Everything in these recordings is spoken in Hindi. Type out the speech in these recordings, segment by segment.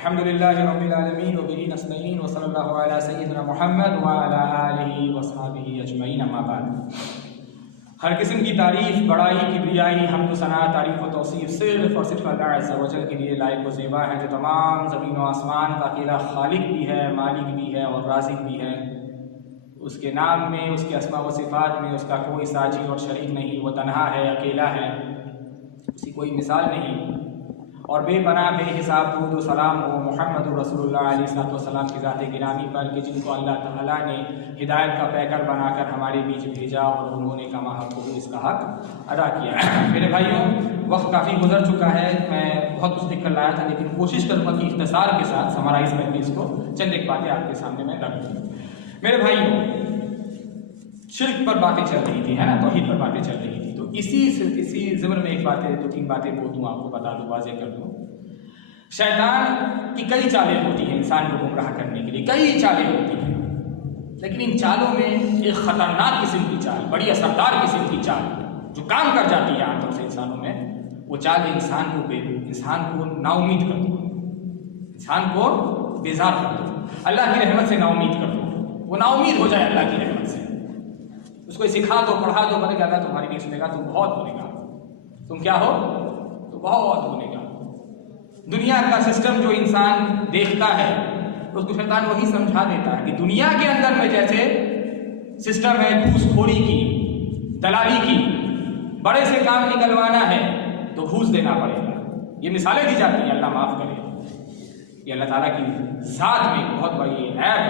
अल्हम्दुलिल्लाहि रब्बिल आलमीन व बिही नस्तईन व सल्लल्लाहु अला सय्यिदिना मुहम्मद व अला आलिहि व अस्हाबिहि अजमईन अम्मा बाद। हर किस्म की तारीफ़, बड़ाई, किबरियाई, हम्द सना, तारीफ़ व तौसीफ़ सिर्फ़ और सिर्फ़ अल्लाह अज़्ज़ा व जल के लिए लायक व ज़ेबा है, जो तमाम ज़मीन व आसमान का अकेला खालिक भी है, मालिक भी है और राज़िक भी है। उसके नाम में, उसके अस्मा व सिफ़ात में उसका कोई साजी और शरीक नहीं। वो तन्हा है, अकेला है, उसकी कोई मिसाल नहीं। और बेपना बेहिसाब दुरूद व सलाम हो मुहम्मद रसूलुल्लाह अलैहिस्सलाम की ज़ात गिरामी पर कि जिनको अल्लाह ताला ने हिदायत का पैकर बनाकर हमारे बीच भेजा और उन्होंने कमा हक़ इसका हक़ अदा किया। मेरे भाइयों, वक्त काफ़ी गुजर चुका है। मैं बहुत कुछ लिख कर लाया था, लेकिन कोशिश करूँगा कि इख्तिसार के साथ समराइज़ करके इसको चंद एक बातें आपके सामने मैं रख दूँ। मेरे भाइयों, शिर्क पर बातें चल रही थी, है ना, तौहीद पर बातें चल रही थी। तो इसी ज़िम्न में एक बातें, दो तीन बातें बोल दूँ, आपको बता दूँ, वाज़ेह कर दूँ। शैतान की कई चालें होती हैं इंसान को गुमराह करने के लिए, कई चालें होती हैं, लेकिन इन चालों में एक ख़तरनाक किस्म की चाल, बड़ी असरदार किस्म की चाल जो काम कर जाती है आमतौर से इंसानों में, वो चाल इंसान को नाउमीद कर दो, इंसान को बेजार कर दो, अल्लाह की रहमत से नाउमीद कर दो। वो नाउमीद हो जाए अल्लाह की रहमत से। उसको सिखा दो, पढ़ा दो, बोले कि अल्लाह तुम्हारी नहीं सुनेगा, तुम बहुत बोलेगा, तुम क्या हो, तो बहुत बोलेगा। दुनिया का सिस्टम जो इंसान देखता है उसको शैतान वही समझा देता है कि दुनिया के अंदर में जैसे सिस्टम है घूसखोरी की, दलाली की, बड़े से काम निकलवाना है तो घूस देना पड़ेगा। ये मिसालें दी जाती हैं, अल्लाह माफ़ करे। ये अल्लाह ताला की ज़ात में बहुत बड़ी ऐब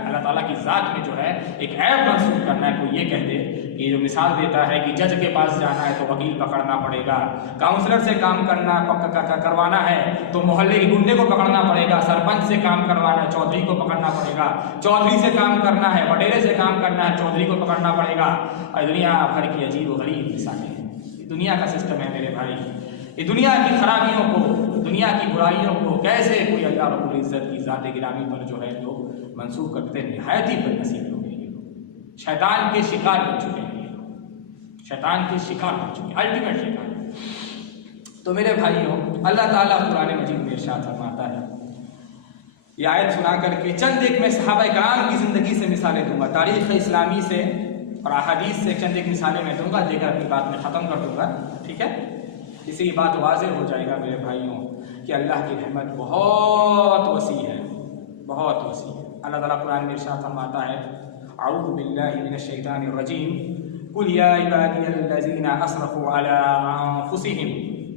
अल्लाह ताला की ज़ात में जो है एक ऐब मंसूब करना है। कोई ये कह दे कि जो मिसाल देता है कि जज के पास जाना है तो वकील पकड़ना पड़ेगा, काउंसलर से काम करवाना है तो मोहल्ले के गुंडे को पकड़ना पड़ेगा, सरपंच से काम करवाना है चौधरी को पकड़ना पड़ेगा, चौधरी से काम करना है, वडेरे से काम करना है चौधरी को पकड़ना पड़ेगा। और दुनिया भर की अजीब व गरीब मिसालें हैं। दुनिया का सिस्टम है मेरे भाई। ये दुनिया की खराबियों को, दुनिया की बुराइयों को कैसे कोई अल्लाह रब्बुल इज़्ज़त की ज़ात गिरामी पर जो है लोग मंसूब करते हैं। निहायत ही बदनसीब लोग हैं ये लोग, शैतान के शिकार बन चुके हैं, शैतान के शिकार बन चुके हैं, अल्टीमेट शिकार। तो मेरे भाइयों, अल्लाह ताला कुरान मजीद में इरशाद फरमाता है, ये आयत सुना करके चंद एक मैं सहाबा किराम की ज़िंदगी से मिसालें दूंगा, तारीख़ इस्लामी से और अहादीस से चंद एक मिसालें मैं दूंगा, देकर अपनी बात में ख़त्म कर दूंगा, ठीक है। इससे ये बात वाज़ेह हो जाएगा मेरे भाइयों कि अल्लाह की रहमत बहुत वसी है, बहुत वसी है। अल्लाह ताला कुरान में इरशाद फरमाता है, अऊज़ु बिल्लाहि मिनश शैतानिर रजीम, कुल या इबादियल्लज़ीना असरफ़ू अला अनफुसिहिम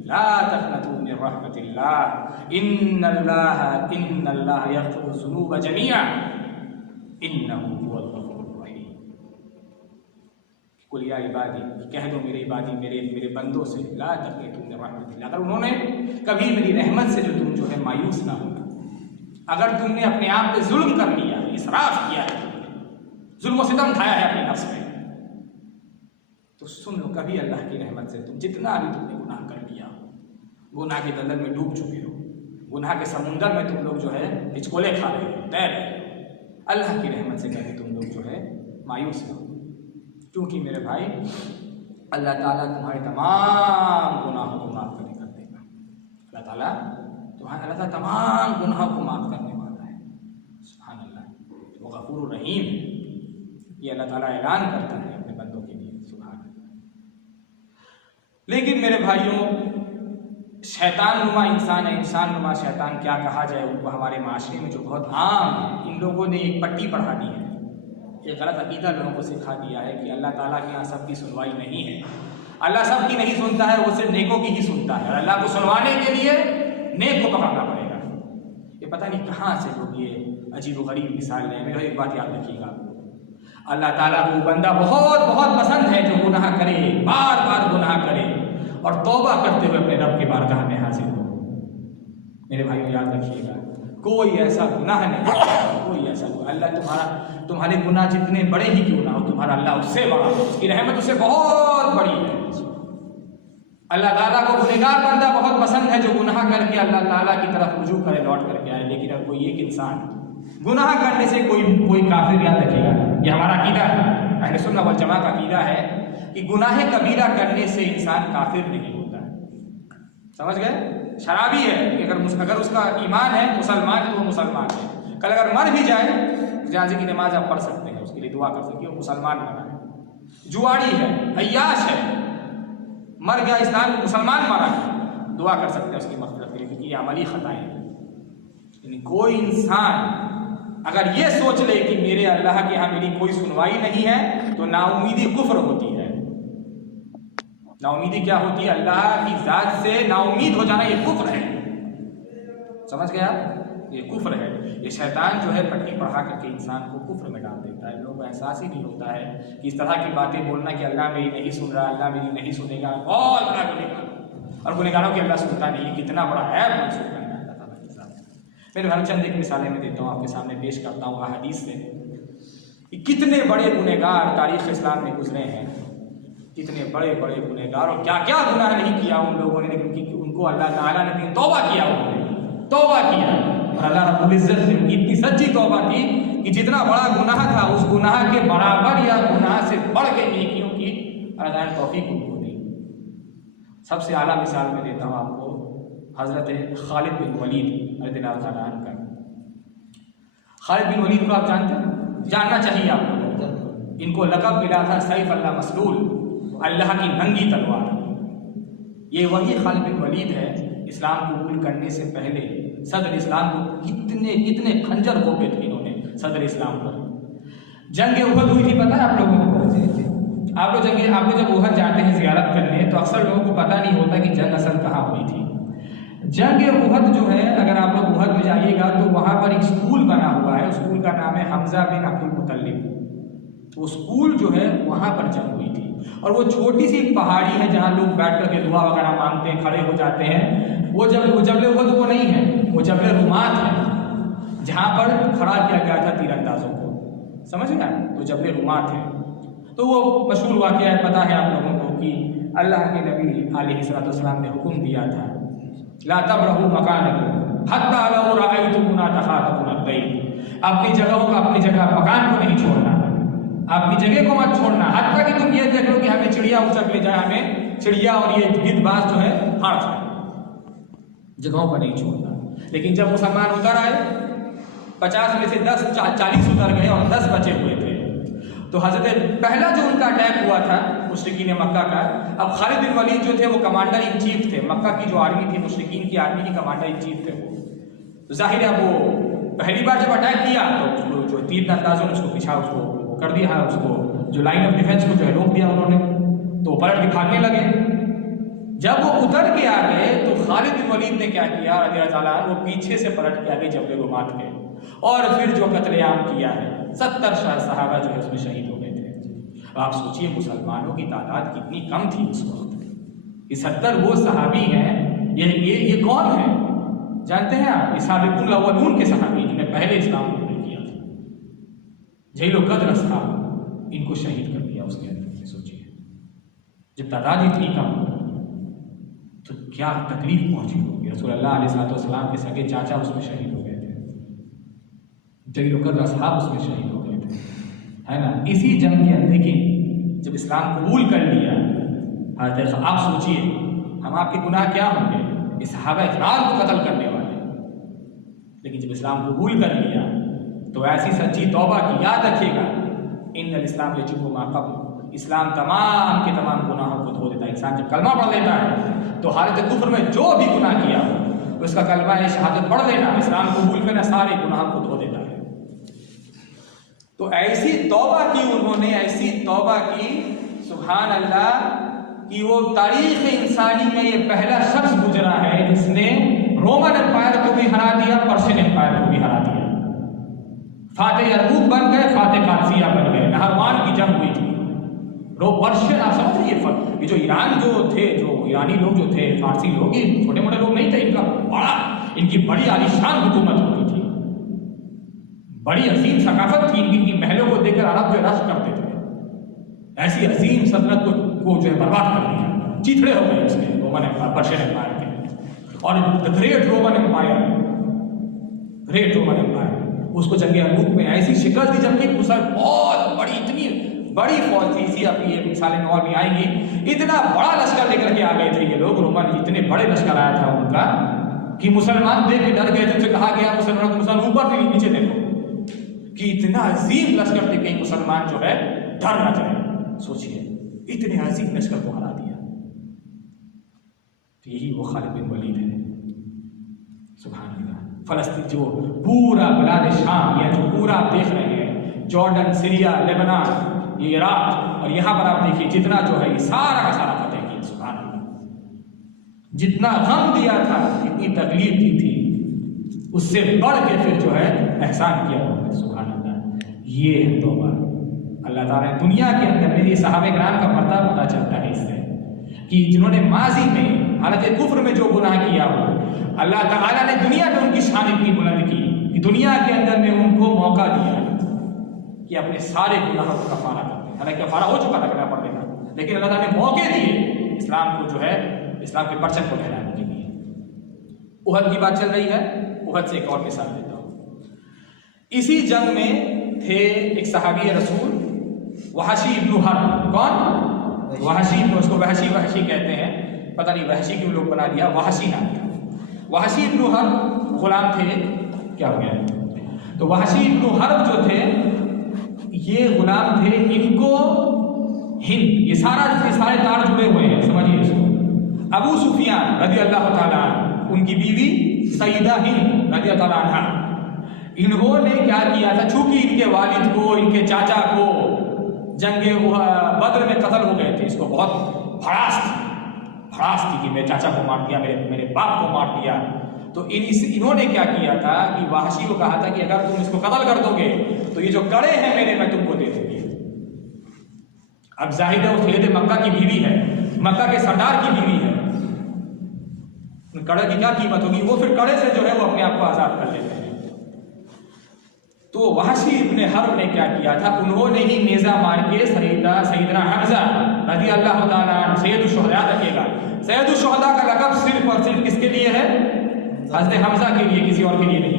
ला तक़नतू मिन रहमतिल्लाह इन्नल्लाह यग़फ़िरुज़्ज़ुनूब जमीअन इन्नहु हुवल गफ़ूरुर रहीम। कुल या इबादी, कह दो मेरे इबादी, मेरे बंदों से, ला तक़नतू मिन रहमतिल्लाह, अगर उन्होंने कभी मेरी रहमत से जो तुम जो है मायूस ना होना, अगर तुमने अपने आप पे जुल्म कर लिया, इसराफ किया है, जुल्म व सितम खाया है अपने नफ्स में, तो सुन लो कभी अल्लाह की रहमत से तुम जितना भी तुमने गुनाह कर लिया, गुनाह के दलदल में डूब चुके हो, गुनाह के समुंदर में तुम लोग जो है हिचकोले खा रहे हो, तैर रहे हो, अल्लाह की रहमत से कभी तुम लोग जो है मायूस ना हो, क्योंकि मेरे भाई अल्लाह ताला तुम्हारे तमाम गुनाहों को माफ़ कर देगा। अल्लाह ताला तमाम गुनाहों को माफ़ करने वाला है। सुभान अल्लाह, वो गफूरुर रहीम है। ये अल्लाह ताला ऐलान करता है अपने बंदों के लिए, सुभान अल्लाह। लेकिन मेरे भाइयों, शैतान नुमा इंसान है, इंसान नुमा शैतान क्या कहा जाए उनको, हमारे माशरे में जो बहुत आम है, इन लोगों ने एक पट्टी बढ़ा दी है, एक गलत अकीदा लोगों को सिखा दिया है कि अल्लाह ताला के यहाँ सबकी सुनवाई नहीं है, अल्लाह सबकी नहीं सुनता है, वो सिर्फ नेकों की ही सुनता है, और अल्लाह को सुनवाने के लिए नेक को पकड़ना पड़ेगा। ये पता नहीं कहाँ से लोग ये अजीब व गरीब मिसाल लें। मेरा एक बात याद रखिएगा, अल्लाह ताला को बंदा बहुत बहुत पसंद है जो गुनाह करे, बार बार गुनाह करे और तौबा करते हुए अपने रब के बारगाह में हाजिर हो। मेरे भाइयों याद रखिएगा, कोई ऐसा गुनाह नहीं, कोई ऐसा अल्लाह तुम्हारे गुनाह जितने बड़े ही क्यों ना हो, तुम्हारा अल्लाह उससे बड़ा है, उसकी रहमत उससे बहुत बड़ी है। अल्लाह ताला को गुनहगार बंदा बहुत पसंद है जो गुनाह करके अल्लाह ताला की तरफ रुजू करे, लौट करके आए। लेकिन अगर कोई एक इंसान गुनाह करने से कोई काफिर, याद रखिएगा ये हमारा अकीदा है, अहले सुन्नत वल जमात का अकीदा है कि गुनाह कबीरा करने से इंसान काफिर नहीं होता है। समझ गए? शराबी है कि अगर उसका ईमान है मुसलमान है तो वो मुसलमान है। कल अगर मर भी जाए जनाजे की नमाज आप पढ़ सकते हैं, उसके लिए दुआ कर सकते हैं, वो मुसलमान बना है। जुआड़ी है, अय्याश है, मर गया इस्लाम मुसलमान मरा है, दुआ कर सकते हैं उसकी मग़फ़िरत के लिए, क्योंकि ये अमली ख़ताएं हैं। यानी कोई इंसान अगर ये सोच ले कि मेरे अल्लाह के यहाँ मेरी कोई सुनवाई नहीं है तो नाउमीदी कुफ्र होती है। नाउमीदी क्या होती है? अल्लाह की ज़ात से नाउमीद हो जाना, ये कुफ्र है। समझ गया? ये कुफ्र है। ये शैतान जो है पट्टी पढ़ा करके इंसान को कुफ्र में डाल देता है। लोगों को एहसास ही नहीं होता है कि इस तरह की बातें बोलना कि अल्लाह मेरी नहीं सुन रहा, अल्लाह मेरी नहीं सुनेगा, बहुत बड़ा गुनहगार। और गुनहगारों की अल्लाह सुनता नहीं, कितना बड़ा ऐब मंसूब करना है अल्लाह ताला के साथ। मेरे भाई चंद एक मिसालें मैं देता हूँ, आपके सामने पेश करता हूँ अहादीस से कि कितने बड़े गुनहगार तारीख़ इस्लाम में गुजरे हैं, कितने बड़े बड़े गुनहगार और क्या क्या गुनाह नहीं किया उन लोगों ने, लेकिन उनको अल्लाह ताला ने तौबा किया, उन्होंने तौबा किया और अल्लाह रब्बुल इज्जत ने उनकी इतनी सच्ची तौबा की कि जितना बड़ा गुनाह था उस गुनाह के बराबर या गुनाह से बढ़ के नेकियों की अल्लाह ने तौफीक उनको दी। सबसे आला मिसाल मैं देता हूँ आपको हज़रत खालिद बिन वलीद रज़ियल्लाहु ताला अन्हु का। खालिद बिन वलीद को आप जानते हैं, जानना चाहिए आप लोगों को। इनको लक़ब मिला था सैफ अल्लाह मसलूल, अल्लाह की नंगी तलवार। ये वही खालिद बिन वलीद है इस्लाम कबूल करने से पहले सदर इस्लाम को कितने कितने खंजर घोंपे थे इन्होंने सदर इस्लाम पर। जंग उहद हुई थी, पता है आप लोगों को? आप लोग जब उहद जाते हैं ज़ियारत करने तो अक्सर लोगों को पता नहीं होता कि जंग असल कहाँ हुई थी। जंग उहद जो है, अगर आप लोग उहद में जाइएगा तो वहाँ पर एक स्कूल बना हुआ है, स्कूल का नाम है हमजा बिन अब्दुल मुतल्लिब। वो स्कूल जो है वहाँ पर जंग हुई थी और वो छोटी सी एक पहाड़ी है जहाँ लोग बैठ करके दुआ वगैरह मांगते हैं, खड़े हो जाते हैं। वो जबले उहद वो नहीं है, वो जबले रुमात है जहाँ पर खड़ा किया गया था तीरंदाजों को, समझ गया? तो जबले रुमात है। तो वो मशहूर वाक़या है, पता है आप लोगों को कि अल्लाह के नबी अलैहिस्सलाम ने हुक्म दिया था ला तबरहू मकानकुम हत्ता लौ रअयतुमुना तखातुमुन अद-दैन। अपनी जगहों का अपनी जगह मकान को नहीं छोड़ना, अपनी जगह को मत छोड़ना, हत्ता कि तुम ये देख लो कि हमें चिड़िया उचक ले जाए, हमें चिड़िया और ये गिद्धबाज जो है फाड़ जाए, जगहों पर नहीं छोड़ना। लेकिन जब मुसलमान उतर आए 50 में से 40 उतर गए और 10 बचे हुए थे। तो हजरत पहला जो उनका अटैक हुआ था मुशरिकीन मक्का का, अब खालिद बिन वलीद जो थे वो कमांडर इन चीफ थे, मक्का की जो आर्मी थी मुशरिकीन की आर्मी की कमांडर इन चीफ थे वो। तो जाहिर है वो पहली बार जब अटैक किया तो जो तीर अंदाजों ने उसको पीछा उसको कर दिया, उसको जो लाइन ऑफ डिफेंस को जो है रोक दिया उन्होंने, तो पलट के भागने लगे। जब वो उतर के आ गए तो खालिद बिन वलीद ने क्या किया रज़ियल्लाहु ताला अन्हु, वो पीछे से पलट के आ गए जबले रुमात के, और फिर जो कत्लेआम किया है 70 सहाबा जो है उसमें शहीद हो गए थे। अब आप सोचिए मुसलमानों की तादाद कितनी कम थी उस वक्त। ये 70 वो सहाबी हैं। ये कौन है जानते हैं आप? साबिक़ुल अव्वलून के सहाबी जिन्होंने पहले इस्लाम कबूल किया था, जहील क़द्र असहाब, इनको शहीद कर दिया उसके अंदर। सोचिए जब तादाद इतनी कम तो क्या तकलीफ पहुंची होगी। रसूलुल्लाह अलैहिस्सलाम के सगे चाचा उसमें शहीद हो गए थे, जहील क़द्र असहाब उसमें शहीद हो गए थे, है ना? इसी जंग के अंदर की जब इस्लाम कबूल कर लिया, आप सोचिए हम आपके गुनाह क्या होंगे, इस सहाबा इकराम को कत्ल करने वाले। लेकिन जब इस्लाम कबूल कर लिया तो ऐसी सच्ची तौबा की, याद रखिएगा इन्नल इस्लाम यजुब्बु मा क़ब्ल, इस्लाम तमाम के तमाम गुनाहों को धो देता है। इंसान जब कलमा पढ़ लेता है तो हालत कुफ्र में जो भी गुनाह किया हो उसका कलमा शहादत पढ़ लेना, इस्लाम कबूल करना, सारे गुनाहों को धो देता है। तो ऐसी तौबा की उन्होंने, ऐसी तौबा की सुभान अल्लाह कि वो तारीख इंसानी में ये पहला शख्स गुजरा है जिसने रोमन एम्पायर को भी हरा दिया, पर्शियन एम्पायर को भी हरा दिया। फाते यरमूक बन गए, फाते कादसिया बन गए, नहरवान की जंग हुई थी। पर्शियन, आप समझ रही ये जो ईरान जो थे, जो ईरानी लोग जो थे, फारसी लोग, ये छोटे मोटे लोग नहीं थे, इनकी बड़ी आलीशान हुकूमत होती थी, बड़ी अजीम सकाफत थी इनकी महलों को देखकर अरब जो रश करते थे। ऐसी अजीम सल्तनत को जो है बर्बाद कर दिया, चिथड़े हो गए उसके रोमन एम्पायर, पर्शियन एम्पायर के। और the great Roman empire, great Roman empire, उसको जंग यरमूक में ऐसी शिकस्त दी जबकि बहुत बड़ी, इतनी बड़ी फौज थी। इसी अपनी ये मिसालें और भी आएंगी। इतना बड़ा लश्कर लेकर के आ गए थे ये लोग, रोमन इतने बड़े लश्कर आया था उनका कि मुसलमान देख के डर गए थे। उनसे कहा गया मुसलमान ऊपर भी नीचे देखो, कि इतना अजीम लश्कर थे कहीं मुसलमान जो है डर ना जाए। सोचिए इतने अजीम लश्कर को हरा दिया। तो यही वो खालिद बिन वलीद है। सुभान अल्लाह। फलस्तीन जो पूरा बिलाद शाम, या जो पूरा आप देख रहे हैं, जॉर्डन, सीरिया, लेबनान, ये इराक, और यहाँ पर आप देखिए जितना जो है ये सारा का सारा फतेह किया। सुभान अल्लाह। जितना गम दिया था, जितनी तकलीफ दी थी, उससे बढ़ के फिर जो है एहसान किया उन्होंने। सुभान अल्लाह। ये है तौबा। अल्लाह ताला ने दुनिया के अंदर में ये सहाबे किराम का मर्तबा पता चलता है इससे, कि जिन्होंने माजी में हालत कुफ्र में जो गुनाह किया हो, अल्लाह ताला ने दुनिया में उनकी शान इतनी बुलंद की कि दुनिया के अंदर में उनको मौका दिया कि अपने सारे गुनाहों का कफारा करते हैं। हालांकि कफारा हो चुका था करना पड़ेगा, लेकिन अल्लाह ताला ने मौके दिए इस्लाम को जो है, इस्लाम के परचम को लहराने के लिए। उहद की बात चल रही है, उहद से एक और मिसाल देता हूँ। इसी जंग में थे एक सहाबी रसूल वहशी इब्न हर्ब। कौन? वहशी। उसको वहशी कहते हैं, पता नहीं वहशी क्यों लोग बना दिया, वहशी नाम था। वहशी इब्न हर्ब गुलाम थे। क्या हो गया? तो वहशी इब्न हर्ब जो थे ये गुलाम थे। इनको हिंद, ये सारे तार जुड़े हुए हैं, समझिए इसको। अबू सुफियान रज़ी अल्लाह ताला उनकी बीवी सईदा हिंद रज़ी अल्लाह अन्हा, इन्होंने क्या किया था, चूंकि इनके वालिद को, इनके चाचा को जंगे बद्र में कत्ल हो गए थे, इसको बहुत भड़ास थी कि मेरे चाचा को मार दिया, मेरे बाप को मार दिया। तो इन्होंने क्या किया था कि वहशी को कहा था कि अगर तुम इसको कत्ल कर दोगे तो ये जो कड़े हैं मेरे, मैं तुमको दे दूंगी। अब जाहिर है वो सैयद मक्का की बीवी है, मक्का के सरदार की बीवी है, कड़े की क्या कीमत होगी। वो फिर कड़े से जो है वो अपने आप को आजाद कर लेते हैं। तो वहशी इब्न हर्ब ने क्या किया था, उन्होंने ही नेजा मार के सैयदना हमजा रज़ी अल्लाह ताला सैयदुश शुहदा रखेगा। सैयदुश शुहदा का लक़ब सिर्फ और सिर्फ किसके लिए है? हज़रत हमजा के लिए, किसी और के लिए नहीं।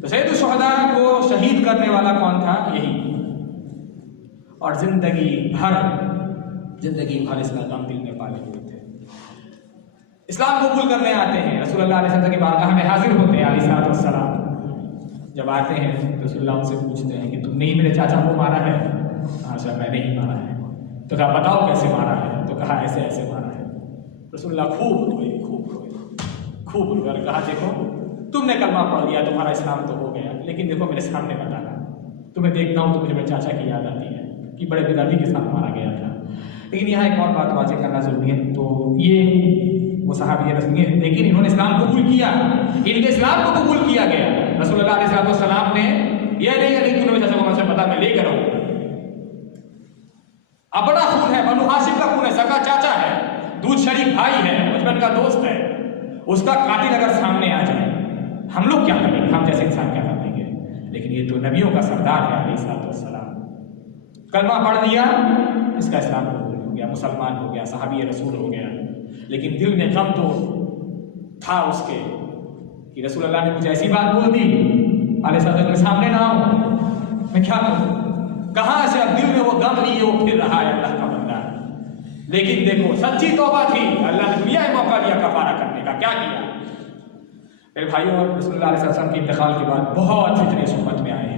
तो सैयदुश शुहदा को शहीद करने वाला कौन था? यही। और जिंदगी भर इसका गम दिल में पाले हुए थे। इस्लाम कबूल करने आते हैं, रसूलुल्लाह अलैहि वसल्लम की बारगाह में हाजिर होते हैं अलैहिस्सलाम। जब आते हैं रसूलुल्लाह उनसे पूछते हैं कि तुमने ही मेरे चाचा को मारा है? अच्छा, मैंने ही मारा है। तो कहा बताओ कैसे मारा है? तो कहा ऐसे ऐसे मारा है। रसूलुल्लाह खूब रोए और कहा देखो तुमने कलमा पढ़ लिया, तुम्हारा इस्लाम तो हो गया, लेकिन देखो मेरे सामने बताना, तुम्हें देखता हूँ तो मुझे मेरे चाचा की याद आती है कि बड़े बेदर्दी के साथ मारा गया था। लेकिन यहाँ एक और बात वाज़ेह करना जरूरी है। तो ये वो सहाबी रसूल, लेकिन इन्होंने इस्लाम कबूल किया, इनके इस्लाम को कबूल किया गया। रसूलुल्लाह अलैहि वसल्लम ने यह नहीं कि तुम्हें चाचा को मुझसे पता, मैं लेकर आऊँ। अपना खून है, बनु हाशिम का खून है, सगा चाचा है, दूध शरीक भाई है, बचपन का दोस्त है, उसका कातिल अगर सामने आ जाए हम लोग क्या करेंगे? हम जैसे इंसान क्या कर देंगे? लेकिन ये तो नबियों का सरदार है अलैहिस्सलाम। कलमा पढ़ दिया, इसका इस्लाम कबूल हो गया, मुसलमान हो गया, सहाबी रसूल हो गया। लेकिन दिल में गम तो था उसके कि रसूलुल्लाह ने मुझे ऐसी बात बोल दी, अलैहिस्सलाम के सामने ना आऊं, मैं क्या करूं? कहां से अब दिल में वो गम लिए वो फिर रहा है अल्लाह का बंदा। लेकिन देखो सच्ची तौबा थी, अल्लाह ने दुनिया में मौका दिया कफारा करने का। क्या किया? मेरे भाइयों, रसूलुल्लाह अलैहि वसल्लम के इंतकाल के बाद बहुत फितने इस उम्मत में आए हैं।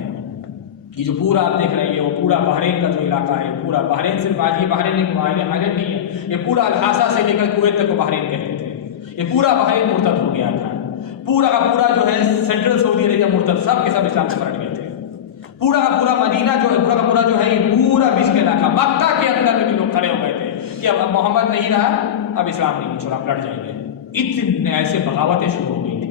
ये जो पूरा आप देख रहे हैं, वो पूरा बहरीन का जो इलाका है, पूरा बहरीन सिर्फ आज ये बहरीन आइलैंड नहीं है, ये पूरा अल-हासा से लेकर कुवैत तक को बहरीन कहते थे। ये पूरा बहरीन मुर्तद हो गया था। पूरा का पूरा जो है सेंट्रल सऊदी अरेबिया मुर्तद, सब के सब इस्लाम से पलट गए थे। पूरा का पूरा मदीना जो है, पूरा का पूरा जो है, ये पूरा बीच का इलाका, मक्का के अंदर में भी लोग खड़े हो गए थे कि अब मोहम्मद नहीं रहा, अब इस्लाम नहीं छोड़ा, लड़ जाएंगे। इतने ऐसे बगावतें शुरू हो गई थी।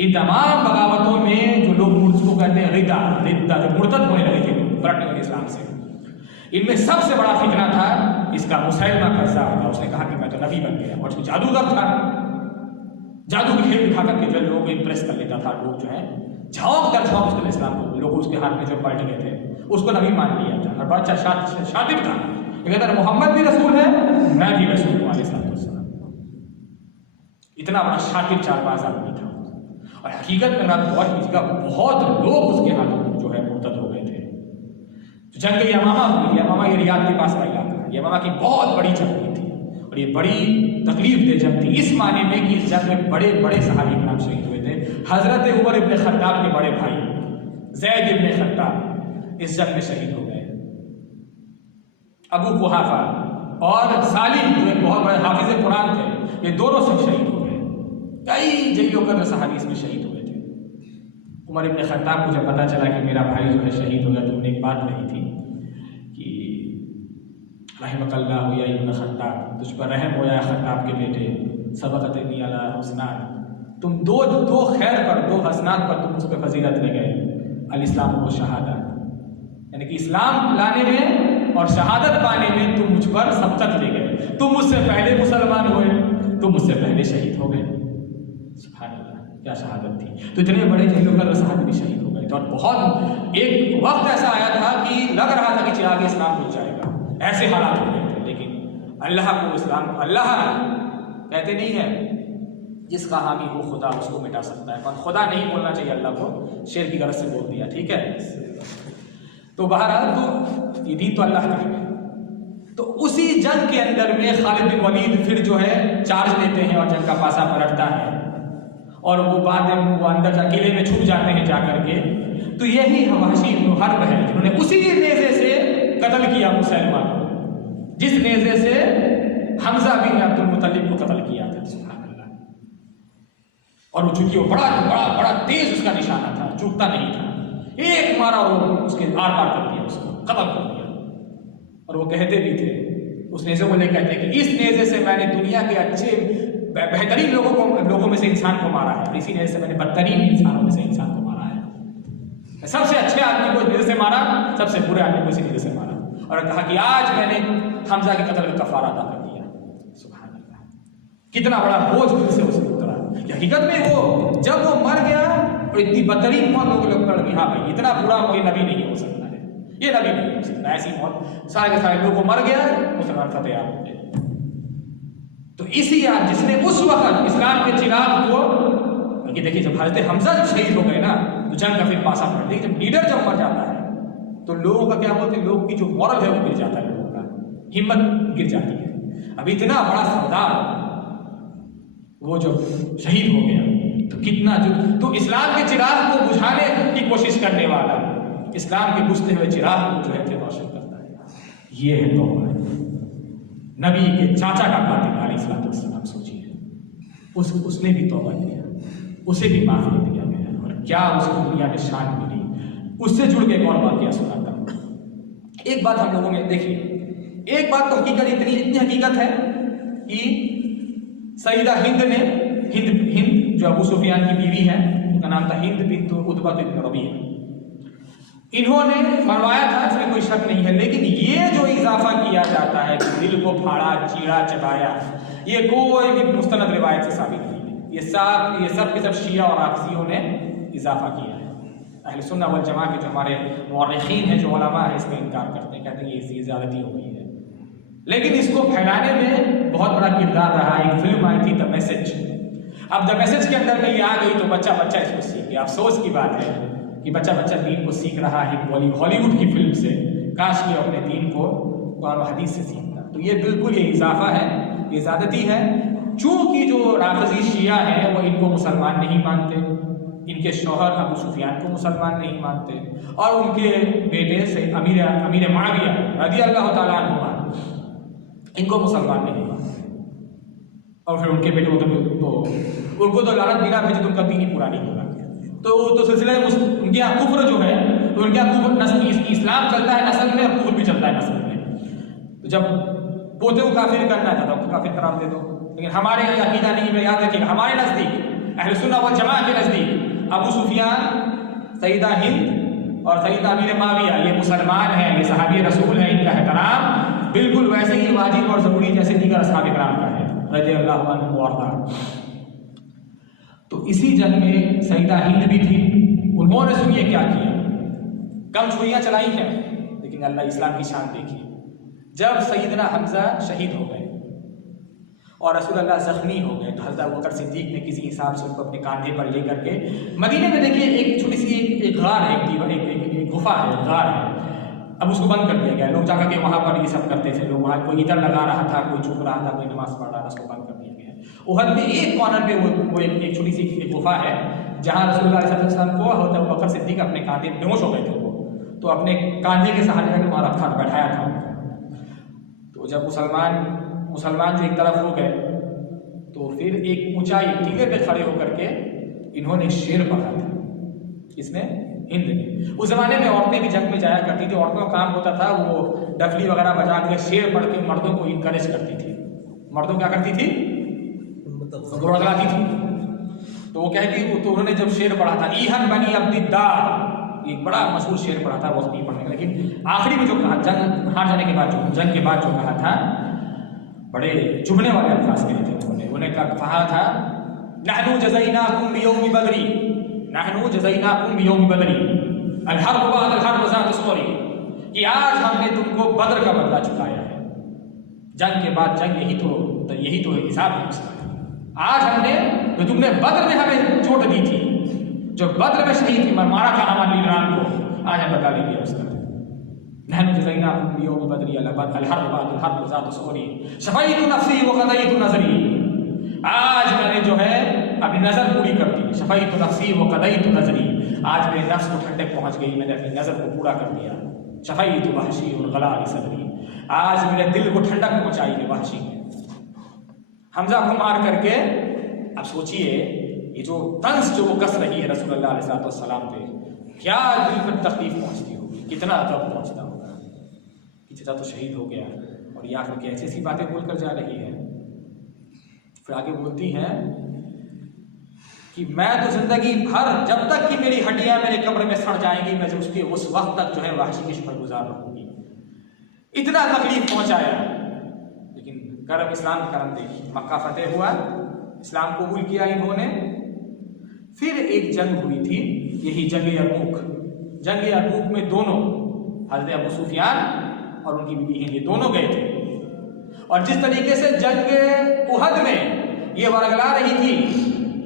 इन तमाम बगावतों में जो लोग उसको कहते हैं रिद्दा, जो मुर्तद होने लगे थे, पलटने लगे इस्लाम से, इनमें सबसे बड़ा फितना था इसका मुसैलमा कज़्ज़ाब का। उसने कहा कि मैं तो नबी बन गया, और उसको जादूगर था, जादू की खेल दिखा करके जो लोग इंप्रेस कर लेता था। लोग जो है झोंक दर झोंक उसके इस्लाम को, लोग उसके हाथ में जो पलट गए थे उसको नबी मान लिया था। और बड़ा शातिर था, कहता मोहम्मद भी रसूल है, मैं भी रसूल हूँ अलैहिस्सलाम। इतना बड़ा शातिर चालबाज आदमी था। और हकीकत में बहुत लोग उसके हाथ जो है मुर्तद हो गए थे। तो जंग यमामा हुई। यमामा ये रियाद के पास का इलाका है। यमामा की बहुत बड़ी जंग हुई थी और ये बड़ी तकलीफ दे जंग थी, इस माने में कि इस जंग में बड़े बड़े सहाबी इकराम शहीद हुए थे। हजरत उमर इब्न खत्ताब के बड़े भाई ज़ैद इब्न खत्ताब इस जंग में शहीद हो गए। अबू कुहाफा और सालिम जो एक बहुत बड़े हाफिज कुरान थे, ये दोनों सब शहीद हो गए। कई जलील कदर सहाबी इसमें शहीद हुए थे। उमर इब्न खत्ताब को जब पता चला कि मेरा भाई जो है शहीद हो गया, तो उन्होंने एक बात कही थी कि रहमकल्लाह या इब्न खत्ताब, तुझ पर रहम हो या खत्ताब के बेटे, सबक़तनी अला हुस्नात, तुम दो खैर पर, दो हसनात पर तुम उस पर फजीलत ले गए, अल इस्लाम व शहादत, यानी कि इस्लाम लाने में और शहादत पाने में तुम मुझ पर सबकत ले गए। तुम मुझसे पहले मुसलमान हुए, तुम मुझसे पहले शहीद हो गए। सुभान अल्लाह, क्या शहादत थी। तो इतने बड़े जलील सहाबी भी शहीद हो गए थे। और बहुत एक वक्त ऐसा आया था कि लग रहा था कि चिराग इस्लाम बुझ जाएगा, ऐसे हालात हो गए थे। लेकिन अल्लाह को इस्लाम, अल्लाह कहते नहीं है जिसका हामी हो खुदा उसको मिटा सकता है, पर खुदा नहीं बोलना चाहिए अल्लाह को, शेर की गरज से बोल दिया, ठीक है। तो बहरहाल तो ये दीन तो अल्लाह का है। तो उसी जंग के अंदर में खालिद बिन वलीद फिर जो है चार्ज लेते हैं और जंग का पासा पलटता है और वो बाद में वो अंदर अकेले में छुप जाते हैं जाकर के। तो यही हवाशी इब्न हर्ब है जिन्होंने उसी नेज़े से कत्ल किया मुसलमान को, जिस नेज़े से हमजा बिन अब्दुल मुत्तलिब को कत्ल किया था। सुभान अल्लाह। और वो चूंकि वो बड़ा तेज उसका निशाना था, चूकता नहीं था, एक मारा वो उसके आर पार कर दिया, उसको कत्ल कर दिया। और वो कहते भी थे, उस नेज़े को लेकर कहते कि इस नेज़े से मैंने दुनिया के अच्छे बेहतरीन लोगों में से इंसान को मारा है, इसी नेज़े से मैंने बदतरीन इंसानों में से इंसान को मारा है। सबसे अच्छे आदमी को इस नेज़े से मारा, सबसे बुरे आदमी को इसी नेज़े से मारा। और कहा कि आज मैंने हमजा के कत्ल का कफारा अदा कर दिया। सुभान अल्लाह, कितना बड़ा बोझ दिल से उसे उतरा। हकीकत में वो जब वो मर गया और इतनी बदतरीन मौत लोगों लोग कर दी, हाँ भाई इतना बुरा कोई नबी नहीं हो सकता है, ये नबी नहीं हो सकता। ऐसी मौत सारे के सारे लोगों मर गया, मुसलमान फतेह हो गए। तो इसी यार जिसने उस वक्त इस्लाम के चिराग को, क्योंकि देखिए जब हजरत हमजा जब शहीद हो गए ना, तो जंग का फिर पासा पड़ गया। जब लीडर जब मर जाता है तो लोगों का क्या बोलते हैं, लोग की जो मॉरल है वो गिर जाता है, लोगों का हिम्मत गिर जाती है। अब इतना बड़ा सरदार वो जो शहीद हो गया, तो कितना तो इस्लाम के चिराग को बुझाने की कोशिश करने वाला, इस्लाम के बुझते हुए चिराग को जो है फिर रोशन करता है। ये है तौबा। नबी के चाचा का कातिल अलैहिस्सलाम, सोचिए उसने भी तौबा किया, उसे भी माफ कर दिया गया, और क्या उसको दुनिया में शान मिली। उससे जुड़ के एक और वाक़या सुनाता हूँ। एक बात हम लोगों में देखिए, एक बात तो हकीकत इतनी हकीकत है कि सईदा हिंद ने, हिंद जो अबू सुफियान की बीवी है, उनका नाम था हिंद बिन्त उतबा बिन रबीआ, इन्होंने फरमाया था, इसमें कोई शक नहीं है। लेकिन ये जो इजाफा किया जाता है कि दिल को फाड़ा, चीरा चबाया, ये कोई भी मुस्तनद रिवायत से साबित नहीं है। ये सब के सब शिया और आफसियों ने इजाफा किया है। अहले सुन्नह वल जमा के जो हमारे मुअर्रिखीन हैं, जो उलमा है, इसमें इनकार करते हैं, कहते हैं ये ज़्यादती हो गई है। लेकिन इसको फैलाने में बहुत बड़ा किरदार रहा। एक फिल्म आई थी द मैसेज। अब द मैसेज के अंदर में ये आ गई तो बच्चा इसको सीख गया। अफसोस की बात है कि बच्चा दीन को सीख रहा है हॉलीवुड की फिल्म से। काश कि अपने दीन को कुरान और हदीस से सीखता। तो ये बिल्कुल ये इजाफा है, ये ज़्यादती है। चूंकि जो राफिज़ी शिया हैं वो इनको मुसलमान नहीं मानते, इनके शौहर अबू सुफियान को मुसलमान नहीं मानते, और उनके बेटे से अमीर मुआविया रज़ी अल्लाह तआला अन्हु इनको मुसलमान नहीं मानते। और फिर उनके बेटे तो उनको तो लानत बिना भेजे तो उनका दीन ही पूरा नहीं होगा। तो सिलसिले में उनके यहाँ कुफ्र जो है, तो उनके यहाँ कुफ्र नस्ल, इस्लाम चलता है नस्ल में और कुफ्र भी चलता है नस्ल में। तो जब पोते को काफिर करना था तो काफिर करार दे दो। लेकिन हमारे यहाँ अकीदा नहीं है। याद रखिएगा, हमारे नज़दीक अहले सुन्नह वल जमाअह के नज़दीक अबू सुफियान, सईदा हिंद और सईदा अमीर मुआविया ये मुसलमान हैं, ये सहाबी रसूल हैं। इनका एहतराम बिल्कुल वैसे ही वाजिब और ज़रूरी जैसे दीगर असहाब किराम का है रज़ियल्लाहु अन्हुम व अर्ज़ा। तो इसी जंग में सईदा हिंद भी थी। उन्होंने सुनिए क्या किया, कम छुरियां चलाई हैं, लेकिन अल्लाह इस्लाम की शान देखिए। जब सईदना हमजा शहीद हो गए और रसूलुल्लाह ज़ख्मी हो गए, तो हज़रत अबू बकर सिद्दीक़ ने किसी हिसाब से उनको अपने कांधे पर लेकर के मदीने में, देखिए एक छोटी सी एक गार है, एक गुफा है, गार है, अब उसको बंद कर दिया गया। लोग जाकर के वहाँ पर ये सब करते थे, लोग वहाँ कोई इधर लगा रहा था, कोई छुप रहा था, कोई नमाज पढ़ रहा था, उसको बंद कर दिया गया। उहद में एक कॉर्नर पे वो एक छोटी सी गुफा है जहाँ रसूलुल्लाह सल्लल्लाहु अलैहि वसल्लम को हज़रत अबू बकर सिद्दीक़ अपने कांधे बेहोश हो गए थे वो, तो अपने कांधे के सहारे में वहाँ रखा बैठाया था। तो जब मुसलमान जो एक तरफ हो गए तो फिर एक ऊंचाई टीले पे खड़े होकर के इन्होंने शेर पढ़ा था। इसने हिंद ने, उस जमाने में औरतें भी जंग में जाया करती थी, औरतों का काम होता था वो डफली वगैरह बजा के शेर पढ़ के मर्दों को इनकरेज करती थी। मर्दों क्या करती थी, गुड़गुड़ाती थी। तो वो कहती, तो उन्होंने जब शेर पढ़ा था ईहन बनी अब्दिद्दार, एक बड़ा मशहूर शेर पढ़ा था वक्त पढ़ने का, लेकिन आखिरी में जो कहा जंग हार जाने के बाद, जंग के बाद जो कहा था, बड़े चुभने वाले अल्फाज कहे थे उन्होंने कहा था नहनु जज़ैनाकुम बियौमि बदरी, नहनु जज़ैनाकुम बियौमि बदरी अल-हर्ब बअद अल-हर्ब ज़ात सुरी, कि आज हमने तुमको बदर का बदला चुकाया है। जंग के बाद जंग, यही तो हिसाब है उसका। आज हमने जो तुमने बदर में हमें चोट दी थी, जो बदर में शहीद थी, मारा था हमारे लीडरान को, आज हम बदला ले लिया उसका। नहनु जज़ैनाकुम बियौमि बदरी अल-हर्ब बअद अल-हर्ब ज़ात सुरी शफ़ैतु नफ़्सी व क़ज़ैतु नज़री, आज मैंने जो है अपनी नज़र पूरी कर दी। शफ़ैतु नफ़्सी व क़ज़ैतु नज़री, आज मेरे नफ्स को ठंडक पहुंच गई, मैंने अपनी नज़र को पूरा कर दिया। शफ़ैतु वहशी व ग़ला सदरी, आज मेरे दिल को ठंडक पहुंचाई है वहशी ने। हमजा को मार करके, अब सोचिए ये जो तंज जो वो कस रही है रसूलुल्लाह अलैहि वसल्लम पे, क्या दिल पर तकलीफ पहुंचती होगी, कितना अदब पहुंचता होगा कि चाचा तो शहीद हो गया और ये आखिर कैसी ऐसी बातें बोलकर जा रही है। फिर आगे बोलती हैं कि मैं तो जिंदगी भर, जब तक कि मेरी हड्डियां मेरे कब्र में सड़ जाएंगी, मैं उसके उस वक्त तक जो है वहशी की शक्ल गुजार रहूंगी। इतना तकलीफ पहुंचाया, लेकिन करम इस्लाम का करम देखिए, मक्का फतेह हुआ, इस्लाम कबूल किया इन्होंने। फिर एक जंग हुई थी, यही जंग यरमुक। जंग यरमुक में दोनों हज़रत अबू सुफियान और उनकी बीवी हिंद, ये दोनों गए थे। और जिस तरीके से जंग उहद में ये वरगला रही थी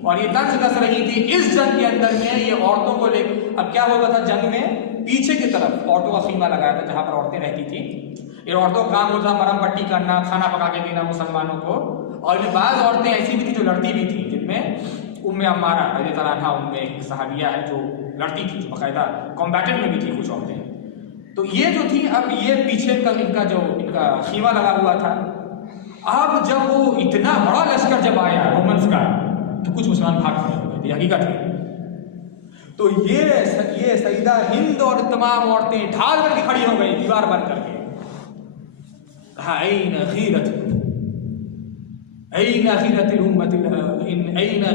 और ये तंज कस रही थी, इस जंग के अंदर में ये औरतों को ले, अब क्या होता था जंग में, पीछे की तरफ औरतों का खीमा लगाया था जहां पर औरतें रहती थी। ये औरतों का काम होता था मरम पट्टी करना, खाना पका के देना मुसलमानों को। और ये बाज़ औरतें ऐसी भी थी जो लड़ती भी थी, जिनमें उम्मे अम्मारा रज़ी अल्लाह अन्हा, उनमें एक सहाबिया है जो लड़ती थी, जो बाकायदा कॉम्बैटेंट में भी थी कुछ औरतें। तो ये जो थी, अब ये पीछे का इनका खीमा लगा हुआ था। अब जब वो इतना बड़ा लश्कर जब आया रोमन्स का, तो कुछ मुसलमान भाग खड़े हो गए, हकीकत है। तो ये सईदा हिंद और तमाम औरतें ढाल करके खड़ी हो गई, दीवार बन करके। कहा ऐन ग़ीरतुकुम, ऐन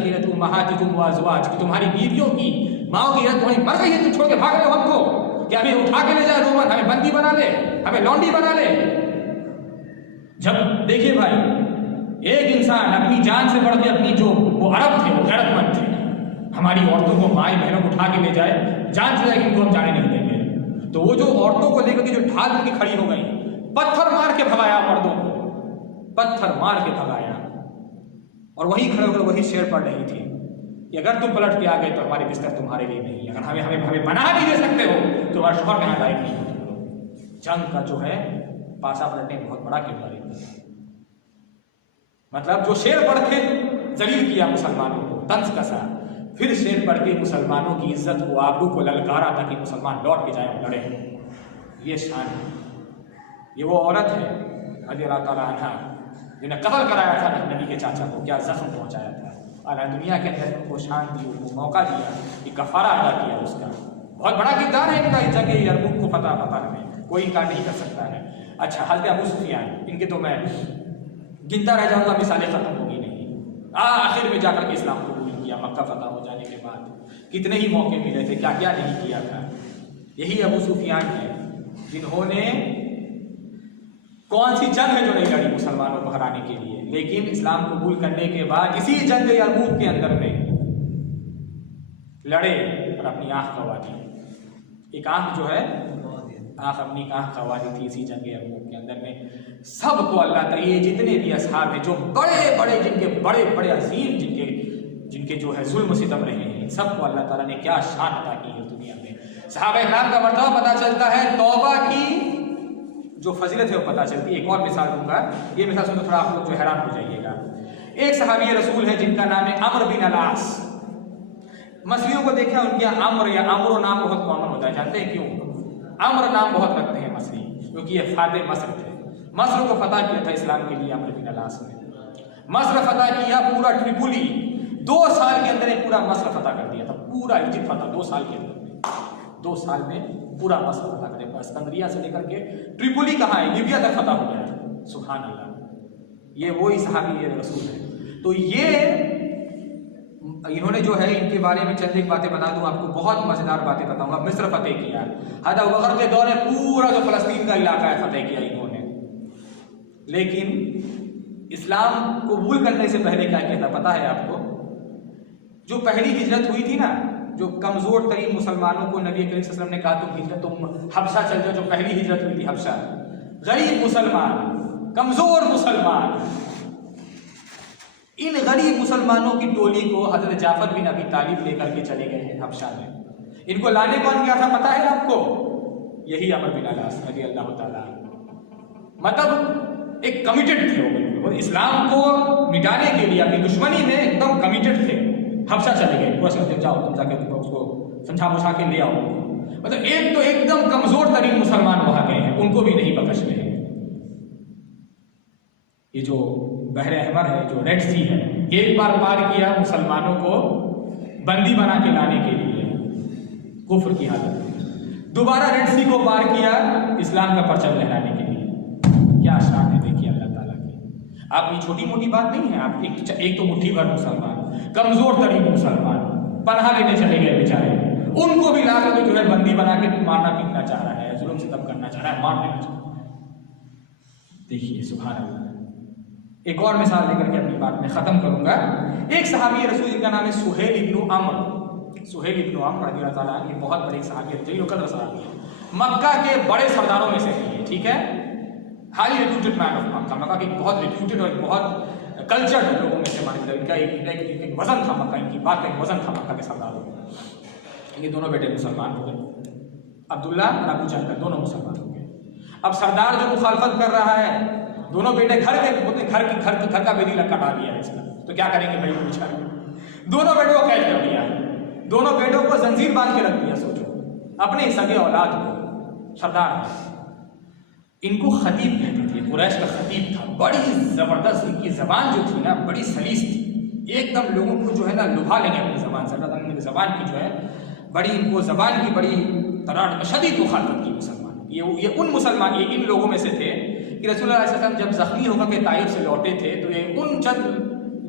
ग़ीरत उम्महातिकुम व अज़वाज, कि तुम्हारी बीवियों की, माओ की गैरत तुम्हारी मर गई है, तुम छोड़ के भाग रहे हो हमको, कि हमें उठा के ले जाए रोमन, हमें बंदी बना ले, हमें लौंडी बना ले। जब देखिए भाई, एक इंसान अपनी जान से बढ़ के अपनी जो वो अरब थे, वो गैरतमंद थे, हमारी औरतों को, माई बहनों को उठा के ले जाए, जान से जाए कि इनको हम जाने नहीं देंगे। तो वो जो औरतों को लेकर के जो ढाल उनकी खड़ी हो गई, पत्थर मार के भगाया मर्दों को, पत्थर मार के भगाया। और वही खड़े होकर वही शेर पढ़ रही थी कि अगर तुम पलट के आ गए तो हमारे बिस्तर तुम्हारे लिए नहीं, अगर हमें बना नहीं दे सकते हो तो हमारे शौहर के यहाँ लायक नहीं होते। जंग का जो है पासा पलटने बहुत बड़ा किरदार है। मतलब जो शेर पढ़ के जलील किया मुसलमानों को, तंज कसा, फिर शेर पढ़ के मुसलमानों की इज्जत को, आबरू को ललकारा ताकि मुसलमान लौट के जाए और लड़े। ये शान है, ये वो औरत है रज़ी अल्लाह तआला अन्हा जिन्हें कत्ल कराया था नबी के चाचा को, क्या जख्म पहुंचाया था, और दुनिया के अंदर उनको शान दी, उनको मौका दिया कि कफारा अदा किया उसका। बहुत बड़ा किरदार है इनका इस जंग यरमुक को फतह में, कोई इनकार नहीं कर सकता है। अच्छा, हज़रत अबू सुफियान, इनके तो मैं गिनता रह जाऊंगा, मिसालें खत्म होगी नहीं। आखिर में जाकर के इस्लाम को कबूल किया, मक्का फतह हो जाने के बाद कितने ही मौके मिले थे, क्या क्या नहीं किया था। यही अबू सुफियान है जिन्होंने, कौन सी जंग है जो नहीं लड़ी मुसलमानों को हराने के लिए, लेकिन इस्लाम कबूल करने के बाद इसी जंग यरमुक के अंदर में लड़े और अपनी आंख गंवा दी। एक आंख जो है, आंख अपनी आंख गंवा दी थी इसी जंग यरमुक के अंदर में। सबको अल्लाह ताला, ये जितने भी असहाब हैं जो बड़े बड़े, जिनके बड़े बड़े अजीम, जिनके जो है जुल्म सितम रहे हैं, सबको अल्लाह ताला ने क्या शान अता की है दुनिया में। सहाबा-ए-किराम का मर्तबा पता चलता है, तौबा की जो फजीलत है वो पता चलती है। एक और मिसाल दूंगा, ये मिसाल सुनकर थोड़ा आप लोग जो हैरान हो जाइएगा। एक सहाबी रसूल है जिनका नाम है अम्र बिन अल-आस। मसलियों को देखा, उनके अम्र या अम्र नाम बहुत कॉमन होता है। जानते हैं क्यों? अम्र नाम बहुत रखते हैं मसली, क्योंकि ये फाते मस्र थे। मस्र को फतह किया था इस्लाम के लिए अम्र बिन अल-आस ने। मस्र फतह किया, पूरा ट्रिपोली 2 साल के अंदर पूरा मस्र फतह कर दिया था। पूरा इजिप्ट फतह 2 साल के अंदर, 2 साल में पूरा मस्र फतह कर दिया। सिकंदरिया से लेकर के ट्रिपोली कहाँ है, लीबिया तक फतह हो गया। सुभान अल्लाह, ये वही सहाबी ये रसूल है। तो ये इन्होंने जो है, इनके बारे में चंद एक बातें बता दूं आपको, बहुत मजेदार बातें बताऊंगा। मिस्र फतेह किया, हज़रत अबू बकर के दौर में पूरा जो फलस्तीन का इलाका है फतेह किया इन्होंने। लेकिन इस्लाम कबूल करने से पहले क्या किया था पता है आपको? जो पहली हिजरत हुई थी ना, जो कमजोर तरीन मुसलमानों को नबी करीम सल्लल्लाहु अलैहि वसल्लम ने कहा तुम हबशा चल जाओ। जो पहली हिजरत हुई थी हबशा, गरीब मुसलमान, कमजोर मुसलमान, इन गरीब मुसलमानों की टोली को हजरत जाफर बिन अबी तालिब लेकर के चले गए हैं हबशा में। इनको लाने कौन गया था पता है आपको? यही अमर बिन अल-आस रज़ी अल्लाह ताला। मतलब एक कमिटेड थे वो, बिल्कुल इस्लाम को मिटाने के लिए, अपनी दुश्मनी में एकदम कमिटेड थे। हबशा चले गए, पूरा समझ जाओ तुम जाके उसको समझा बुझा के ले आओ। मतलब एक तो एकदम कमजोर तरीन मुसलमान वहां गए हैं, उनको भी नहीं बख्श रहे हैं। ये जो बहरे अहमर है, जो रेड सी है, एक बार पार किया मुसलमानों को बंदी बना के लाने के लिए कुफ्र की हालत में, दोबारा रेड सी को पार किया इस्लाम का परचम लहराने के लिए। क्या शान है देखिए अल्लाह ताला की। आप ये छोटी मोटी बात नहीं है। आप एक तो मुट्ठी भर मुसलमान, कमजोर तरीन मुसलमान पनाह लेने चले गए बेचारे, उनको भी ला करके जो है बंदी बना के मारना पीटना चाह रहा है, जुल्म सितम करना चाह रहा है, मार देना चाह रहा है। देखिए सुभान अल्लाह। एक और मिसाल लेकर के अपनी बात में खत्म करूंगा। एक सहाबी रसूल जिनका नाम है सुहेल इब्न अम्र। सुहेल इब्न अम्र रज़ियल्लाहु ताला अन्हु, ये बहुत बड़े सहाबी है, जलील क़द्र सहाबी है, मक्का के बड़े सरदारों में से है, ठीक है, हाईली रिप्यूटेड मैन ऑफ मक्का। मक्का के बहुत रिप्यूटेड और बहुत कल्चर्ड लोगों में से माने जाते। इनका एक वजन था मक्का, इनकी बात का एक वजन था मक्का के सरदारों में। ये दोनों बेटे मुसलमान हो गए, अब्दुल्ला और अबू जहल दोनों मुसलमान हो गए। अब सरदार जो मुखालफत कर रहा है, दोनों बेटे घर का बेदी लटका डाल दिया है इसका, तो क्या करेंगे भाई बेचारे? दोनों बेटों को कैद कर दिया, दोनों बेटों को जंजीर बांध के रख दिया। सोचो, अपने सगे औलाद को सरदार। इनको खतीब कहते थे, कुरैश का खतीब था, बड़ी जबरदस्त इनकी जबान जो थी ना, बड़ी सलीस थी, एकदम लोगों को जो है ना लुभा लेंगे अपनी जबान से। जबान की जो है बड़ी, इनको जबान की बड़ी तरार शदीद मुखालफत की मुसलमान। ये उन मुसलमान, ये इन लोगों में से थे कि रसूलुल्लाह सल्लल्लाहु अलैहि वसल्लम जब जख्मी होकर के ताइफ से लौटे थे, तो ये उन चंद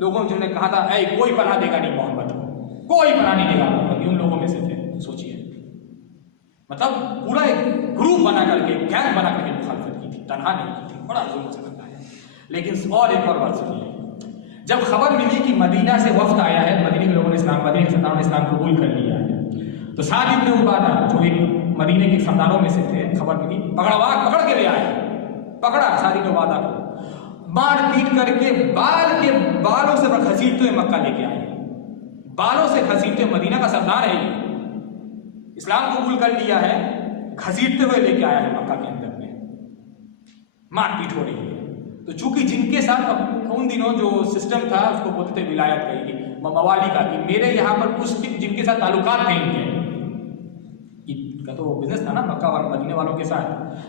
लोगों जिन्होंने कहा था ऐ कोई पनाह देगा नहीं मोहम्मद को, कोई पनाह नहीं देगा मोहम्मद, उन लोगों में से थे। सोचिए, मतलब पूरा एक ग्रुप बना करके, गैंग बना करके मुखालफत की थी, तनहा नहीं की थी, बड़ा जुल्म से करता है। लेकिन और एक और बात सुनिए, जब खबर मिली कि मदीना से वफ्द आया है, मदीने के लोगों ने मदीने के सरदारों ने इस्लाम कबूल कर लिया है, तो साद इब्न उबादा जो एक मदीने के सरदारों में से थे, खबर मिली, पकड़ के ले आए, पकड़ा साद इब्न उबादा को, मार पीट करके बालों से घसीटते हुए मक्का लेके आए, बालों से घसीटते हुए। मदीना का सरदार है, इस्लाम कबूल कर लिया है, घसीटते हुए लेके आया है मक्का के अंदर में, मारपीट हो रही है। तो चूंकि जिनके साथ उन दिनों जो सिस्टम था उसको बोलते थे विलायत का, मवाली का, कि मेरे यहाँ पर कुछ जिनके साथ ताल्लुकात थे इनका तो बिजनेस था ना मक्का और मदीने वालों के साथ,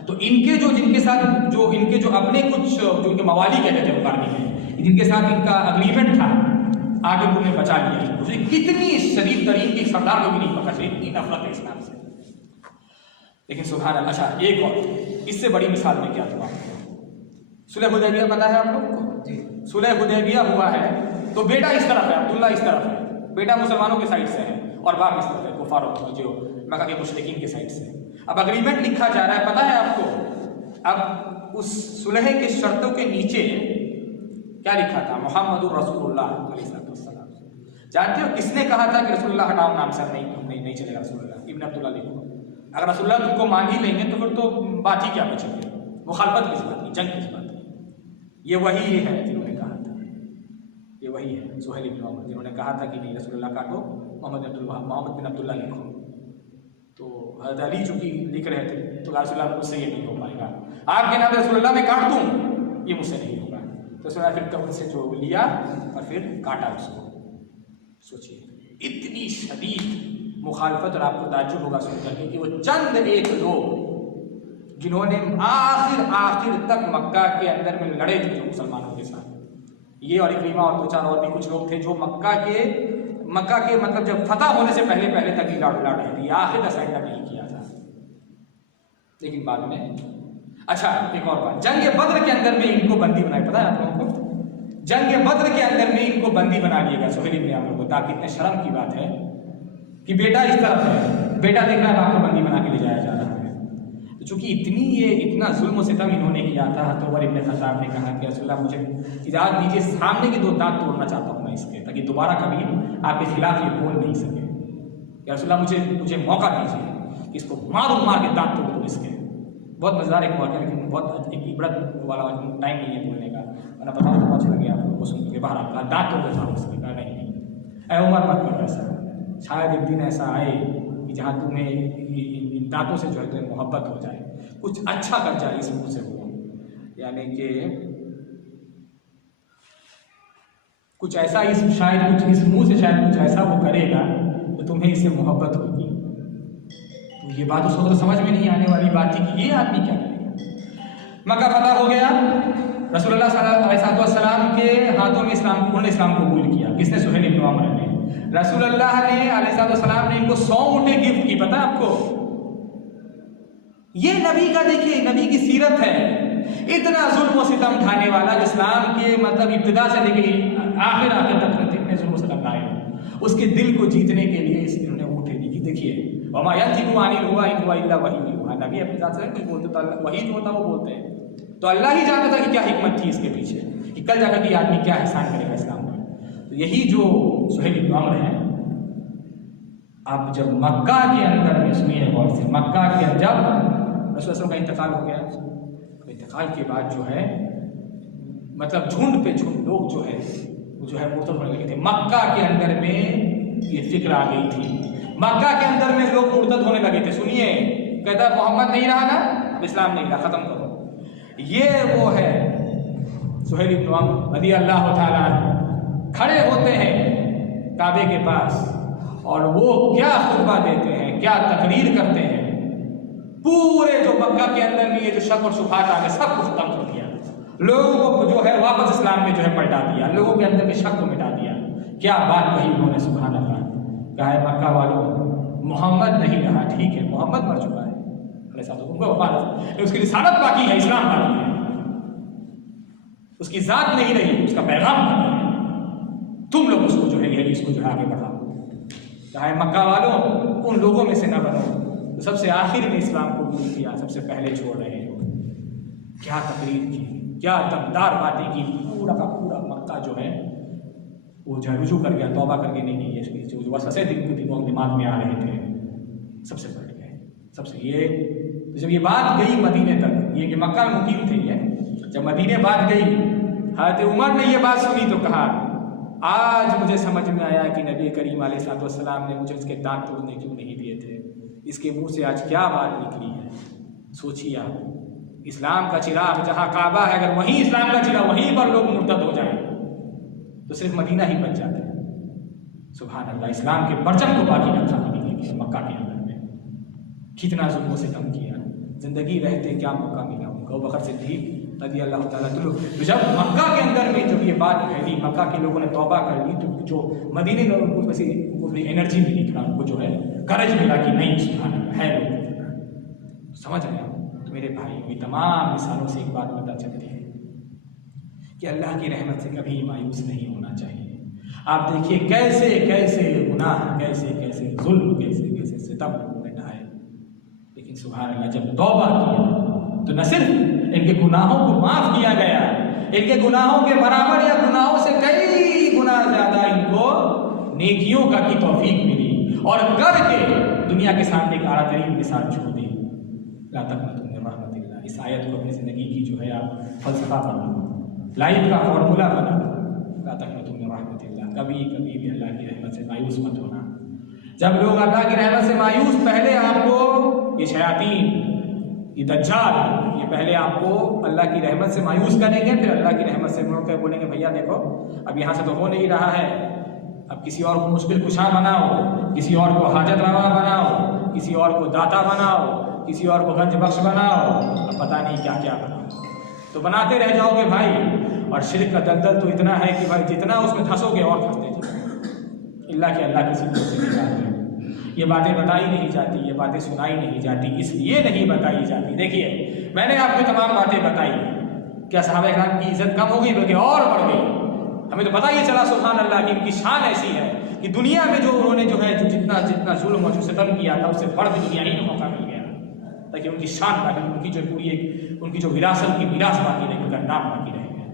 तो इनके जो जिनके साथ जो इनके जो अपने कुछ जो इनके मवाली कहते थे मुकामी में, जिनके साथ इनका अग्रीमेंट था, आगे उन्होंने बचा लिया। उसने कितनी शरीफ तरीन के सरदार को भी नहीं पकड़, इतनी नफरत है इस्लाम से। लेकिन सुभान अल्लाह। अच्छा, एक और इससे बड़ी मिसाल में क्या था, सुलह हुदैबिया पता है आप लोगों को? सुलह हुदैबिया हुआ है तो बेटा इस तरफ है, अब्दुल्ला इस तरफ है, बेटा मुसलमानों के साइड से है, और बाप इस तरफ है, कुफारों जो मक्का के मुशरिकीन के साइड से। अब अग्रीमेंट लिखा जा रहा है, पता है आपको? अब उस सुलह के शर्तों के नीचे क्या लिखा था? मोहम्मदुर रसूलुल्लाह अलैहिस्सलाम। जानते हो किसने कहा था कि रसूलुल्लाह हटाओ नाम से, नहीं चलेगा रसूलुल्लाह, इब्न अब्दुल्ला लिखो। अगर रसूलुल्लाह तुमको मान ही लेंगे तो फिर तो बात ही क्या बचेगी, मुखालफत किस बात की, जंग किस बात की। ये वही है जिन्होंने कहा था, ये वही है सुहेल इब्न अम्र जिन्होंने कहा था कि नहीं रसूलुल्लाह काटो, मोहम्मद बिन अब्दुल्ला लिखो। तो हज़रत अली चूँकि लिख रहे थे तो रसूलुल्लाह मुझसे ये नहीं हो पाएगा, आपके नाम रसूलुल्लाह मैं काट दूँ, ये मुझसे नहीं होगा। तो रसूलुल्लाह फिर कब्र से जो लिया और फिर काटा उसको। सोचिए इतनी शदीद मुखालफत, और आपको ताज्जुब होगा सुनकर कि वो चंद एक लोग जिन्होंने आखिर तक मक्का के अंदर में लड़े थे जो मुसलमानों के साथ, ये और इकरीमा और दो चार और भी कुछ लोग थे जो मक्का के मतलब जब फतह होने से पहले तक ही लड़ रहे थे, आखिर सरेंडर नहीं किया था। लेकिन बाद में अच्छा एक और बात, जंग बद्र के अंदर में इनको बंदी बनाए, पता है आप लोगों को? जंग बद्र के अंदर में इनको बंदी बना लिया गया सुहेल इब्न अम्र को, ताकि इतने शर्म की बात है कि बेटा इस तरफ है, बेटा देख रहा है आपको बंदी बना के ले जाया जा रहा है। तो चूंकि इतना जुल्म सितम इन्होंने किया था, तो उमर इब्न खत्ताब ने कहा कि रसूलुल्लाह मुझे इजाज़त दीजिए, सामने के 2 दांत तोड़ना चाहता हूँ मैं इसके, ताकि दोबारा कभी आपके खिलाफ ये बोल नहीं सके। या रसूलुल्लाह मुझे मौका दीजिए, इसको मार के दांत तोड़ दूँ इसके। बहुत मज़ेदार एक मौका, लेकिन बहुत एक इबरत वाला टाइम नहीं है बोलने का, वरना बताओ तो बहुत अच्छा लगे आप लोगों को सुन के। बाहर आपका दांत तोड़ देता हूँ उसके, कहा नहीं ऐ उमर मत करो ऐसा, शायद एक दिन ऐसा आए कि जहाँ तुम्हें इन दांतों से जो है तुम्हें मोहब्बत हो जाए, कुछ अच्छा कर जाए इस मुँह से वो, यानी कि कुछ ऐसा शायद कुछ इस मुँह से शायद कुछ ऐसा वो करेगा तो तुम्हें इससे मोहब्बत होगी। तो ये बात उसको तो समझ में नहीं आने वाली बात थी कि ये आदमी क्या करेगा। मक्का फतह हो गया, रसूलुल्लाह सल्लल्लाहु अलैहि वसल्लम के हाथों में उन्होंने इस्लाम कबूल किया। किसने? सुहेल इब्न अम्र ने। रसूलुल्लाह ने अलैहि वसल्लम ने इनको 100 ऊँटें गिफ्ट की, पता है आपको? ये नबी का देखिए, नबी की सीरत है, इतना जुल्म और सितम ढाने वाला, इस्लाम के मतलब इब्तिदा से लेकर आखिर तक इतने जुल्म सितम ढाए, उसके दिल को जीतने के लिए इन्होंने ऊँटें दी। देखिए वमा यंतिकु अनिल हुवा इन हुवा इल्ला वही हुआ, नबी अपनी जात से कुछ बोलते तो वही जो होता वो बोलते हैं, तो अल्लाह ही जानता था कि क्या हिकमत थी इसके पीछे, कि कल जाकर के आदमी क्या एहसान करेगा इस्लाम पर। तो यही जो सुहेल इब्न अम्र है, अब जब मक्का के अंदर में, सुनिए गौर से, मक्का के अंदर जब रसूलुल्लाह का इंतकाल हो गया, तो इंतकाल के बाद जो है मतलब झुंड पे झुंड लोग जो है मुर्तद होने लगे थे। मक्का के अंदर में ये फिक्र आ गई थी, मक्का के अंदर में लोग मुर्तद होने लगे थे। सुनिए, कहता मोहम्मद नहीं रहा ना, अब इस्लाम नहीं रहा, खत्म करो। ये वो है सुहेल इब्न अम्र रज़ियल्लाहु ताला खड़े होते हैं काबे के पास, और वो क्या खुतबा देते हैं, क्या तकरीर करते हैं। पूरे जो मक्का के अंदर में ये जो शक और शुबहात आ गए, सब कुछ खत्म कर दिया, लोगों को जो है वापस इस्लाम में जो है पलटा दिया, लोगों के अंदर के शक को मिटा दिया। क्या बात कही उन्होंने, सुभान अल्लाह। कहा है मक्का वालों, मोहम्मद नहीं रहा, ठीक है, मोहम्मद मर चुका है, उनको वफात, उसकी रिसालत बाकी है, इस्लाम बाकी है, उसकी जात नहीं रही, उसका पैगाम बाकी है, तुम लोग उसको जो है इसको जो है आगे बढ़ाओ। कहा है मक्का वालों, उन लोगों में से ना बनो तो सबसे आखिर में इस्लाम को कबूल किया, सबसे पहले छोड़ रहे हो। क्या तकरीर की, क्या दमदार बातें की, पूरा का पूरा मक्का जो है वो जो रुजू कर गया, तौबा करके नहीं की, जो वसवसे दिमाग में आ रहे थे सबसे बढ़ गए, सबसे ये। तो जब ये बात गई मदीने तक, ये कि मक्का में मुकीम थे ये, जब मदीने बात गई, हज़रत उमर ने ये बात सुनी तो कहा आज मुझे समझ में आया कि नबी करीम अलैहिस्सलाम ने मुझे इसके दांत तोड़ने क्यों नहीं दिए थे, इसके मुंह से आज क्या बात निकली है। सोचिए आप, इस्लाम का चिराग जहाँ काबा है, अगर वहीं इस्लाम का चिराग, वहीं पर लोग मुर्तद हो जाएं तो सिर्फ मदीना ही बच जाता है। सुभान अल्लाह, इस्लाम के परचम को बाकी रखा मदीने के, मक्का के अंदर में। कितना जुल्म से कम किया, जिंदगी रहते क्या मौका मिला उनको। अबू बकर सिद्दीक़ रज़ियल्लाहु ताला अन्हु, जब मक्का के अंदर में जब ये बात फैली, मक्का के लोगों ने तौबा कर ली, तो जो मदीने में उनको वैसे एनर्जी मिली, उनको जो है करज मिला कि नहीं सुभान अल्लाह है लोग। समझ रहे हो? तो मेरे भाई, ये तमाम मिसालों से एक बात पता चलती है कि अल्लाह की रहमत से कभी मायूस नहीं होना चाहिए। आप देखिए कैसे कैसे गुनाह, कैसे कैसे जुल्म, कैसे कैसे सितम लोगों ने ढाए, लेकिन सुभान अल्लाह जब तौबा किया तो न सिर्फ इनके गुनाहों को माफ किया गया, इनके गुनाहों के बराबर या गुनाहों से कई गुना ज्यादा इनको नेकियों का की तौफीक मिली, और करके दुनिया के सामने एक आला तरीन मिसाल छोड़ दी। ला तक़नतू मिन रहमतिल्लाह, इस आयत को अपनी ज़िंदगी की जो है आप फलसफा बना, लाइफ का फॉर्मूला बना। ला तक़नतू मिन रहमतिल्लाह, कभी कभी भी अल्लाह की रहमत से मायूस मत होना। जब लोग अल्लाह की रहमत से मायूस, पहले आपको ये शयातीन, ये दज्जाल, ये पहले आपको अल्लाह की रहमत से मायूस करेंगे, फिर अल्लाह की रहमत से मुड़ कर बोलेंगे भैया देखो अब यहाँ से तो हो नहीं रहा है, अब किसी और को मुश्किल कुशा बनाओ, किसी और को हाजत रवा बनाओ, किसी और को दाता बनाओ, किसी और को गंज बख्श बनाओ, अब पता नहीं क्या क्या बनाओ, तो बनाते रह जाओगे भाई। और शिर्क का दलदल तो इतना है कि भाई जितना उसमें धंसोगे और धंसते जाओ। अल्लाह किसी को से नहीं जाते, ये बातें बताई नहीं जाती, ये बातें सुनाई नहीं जाती, इसलिए नहीं बताई जाती। देखिए मैंने आपको तमाम बातें बताई, क्या सहाबा किराम की इज्जत कम हो गई, बल्कि और बढ़ गई। हमें तो पता ही चला सुभान अल्लाह की इनकी शान ऐसी है कि दुनिया में जो उन्होंने जो है जो जितना जुल्म और जो सितम किया था उससे बढ़ के दुनिया ही में मौका मिल गया, ताकि उनकी शान बाकी, उनकी जो पूरी उनकी जो विरासत की विरास बाकी रही, उनका नाम बाकी रह गया।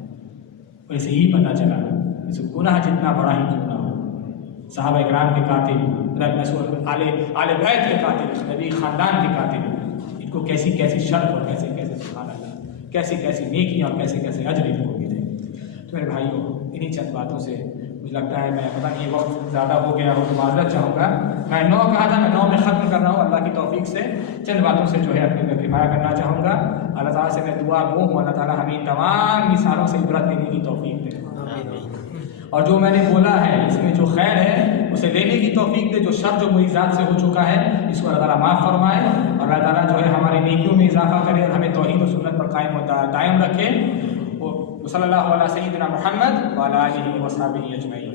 वैसे ही पता चला इस गुनाह जितना बड़ा ही क्यों ना हो, सहाबा इकराम के कातिल, आले बैत के कातिल, नबी ख़ानदान के कातिल, इनको कैसी कैसी शर्त और कैसे कैसे सुभान अल्लाह, कैसी कैसी नेकियाँ और कैसे कैसे अजर इनको मिले। तो मेरे भाइयों, इन्हीं चंद बातों से मुझे लगता है, मैं पता नहीं बहुत ज़्यादा हो गया हो तो माजरत चाहूँगा। मैं 9 कहा था, मैं 9 में ख़त्म कर रहा हूँ। अल्लाह की तौफीक से चंद बातों से जो है अपने किफ़ाया करना चाहूँगा। अल्लाह ताला से मैं दुआ गो हूँ, अल्लाह ताला हमें तमाम मिसालों से इबरत लेने की तौफीक दे, और जो मैंने बोला है इसमें जो खैर है उसे लेने की तौफीक दे, जो शर जो मेरी ज़ात से हो चुका है इसको अल्लाह ताला माफ़ फरमाए, और अल्लाह ताला जो है हमारी नेकियों में इजाफा करे और हमें तौहीद और सुन्नत पर कायम और दायम रखे। सल्लल्लाहु अलैहि सय्यिदिना मुहम्मद व अला आलिहि व अस्हाबिहि अजमईन।